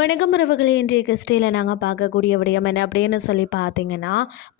கிறிஸ்டியில் நாங்கள் பார்க்கக்கூடிய விடயம் என்ன அப்படின்னு சொல்லி பார்த்தீங்கன்னா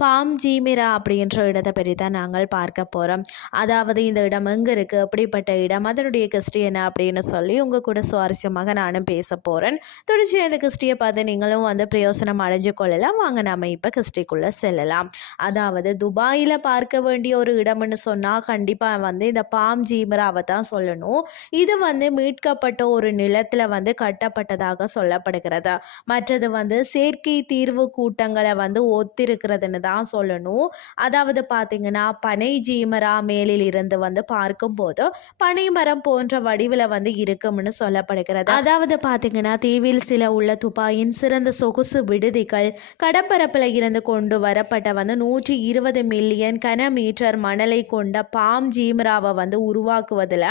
பாம் ஜீமிரா அப்படின்ற இடத்தை பற்றி தான் நாங்கள் பார்க்க போகிறோம் அதாவது இந்த இடம் எங்கே இருக்குது அப்படிப்பட்ட இடம் அதனுடைய கிறிஸ்டி என்ன அப்படின்னு சொல்லி உங்கள் கூட சுவாரஸ்யமாக நானும் பேச போகிறேன் தொடர்ச்சி இந்த கிறிஸ்டியை பார்த்து நீங்களும் வந்து பிரயோசனம் அடைஞ்சு கொள்ளலாம். வாங்க நம்ம இப்போ கிறிஸ்டிக்குள்ளே செல்லலாம். அதாவது துபாயில் பார்க்க வேண்டிய ஒரு இடம்னு சொன்னால் கண்டிப்பாக வந்து இந்த பாம் ஜீமிராவை தான் சொல்லணும். இது வந்து மீட்கப்பட்ட ஒரு நிலத்தில் வந்து கட்டப்பட்டதாக சொல்லப்படுகிறது மற்றது வந்து செயற்கை தீர்வு கூட்டங்களை வந்து ஒத்திருக்கிறதுன்னு தான் சொல்லணும். அதாவது பார்த்தீங்கன்னா பனை ஜீமரா மேலில் இருந்து வந்து பார்க்கும்போது பனைமரம் போன்ற வடிவில் வந்து இருக்கும்னு சொல்லப்படுகிறது. அதாவது பார்த்தீங்கன்னா தீவில் சில உள்ள துபாயின் சிறந்த சொகுசு விடுதிகள் கடற்பரப்பில் இருந்து கொண்டு வரப்பட்ட வந்து நூற்றி இருபது மில்லியன் கன மீட்டர் மணலை கொண்ட பாம் ஜீமராவை வந்து உருவாக்குவதில்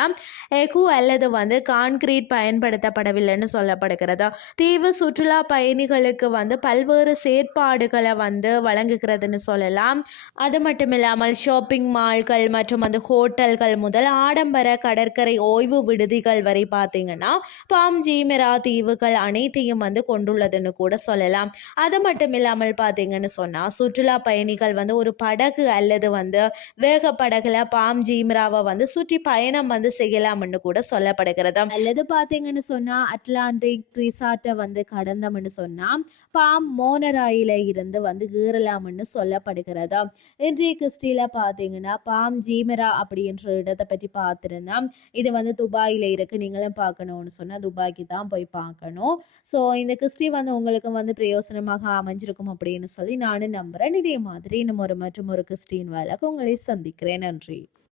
எகு அல்லது வந்து கான்கிரீட் பயன்படுத்தப்படவில்லைன்னு சொல்லப்படுகிறது. தீவு சுற்றுலா பயணிகளுக்கு வந்து பல்வேறு செயற்பாடுகளை வந்து வழங்குகிறதுன்னு சொல்லலாம். அது மட்டும் இல்லாமல் ஷாப்பிங் மால்கள் மற்றும் அந்த ஹோட்டல்கள் முதல் ஆடம்பர கடற்கரை ஓய்வு விடுதிகள் வரை பார்த்தீங்கன்னா பாம் ஜீமெரா தீவுகள் அனைத்தையும் வந்து கொண்டுள்ளதுன்னு கூட சொல்லலாம். அது மட்டும் இல்லாமல் பார்த்தீங்கன்னு சொன்னால் சுற்றுலா பயணிகள் வந்து ஒரு படகு அல்லது வந்து வேக படகுல பாம் ஜீமிராவை வந்து சுற்றி பயணம் வந்து செய்யலாம்னு கூட சொல்லப்படுகிறது. அல்லது பார்த்தீங்கன்னு சொன்னால் அட்லாண்டிக் ரிசார்ட்டை வந்து கடந்தோம்னு சொன்னால் பாம் மோனராயில இருந்து வந்து ஈரலாம்னு சொல்லப்படுகிறது? இன்றைய கிறிஸ்டியில் பார்த்தீங்கன்னா பாம் ஜீமெரா அப்படின்ற இடத்தை பற்றி பார்த்துருந்தா இது வந்து துபாயில் இருக்குது நீங்களும் பார்க்கணும்னு சொன்னால் துபாய்க்கு தான் போய் பார்க்கணும். ஸோ இந்த கிறிஸ்டி வந்து உங்களுக்கு வந்து பிரயோசனமாக அமைஞ்சிருக்கும் அப்படின்னு சொல்லி நானும் நம்புகிறேன் இதே மாதிரி இன்னும் ஒரு மற்றும் ஒரு கிறிஸ்டின் வேலைக்கு உங்களை சந்திக்கிறேன். நன்றி.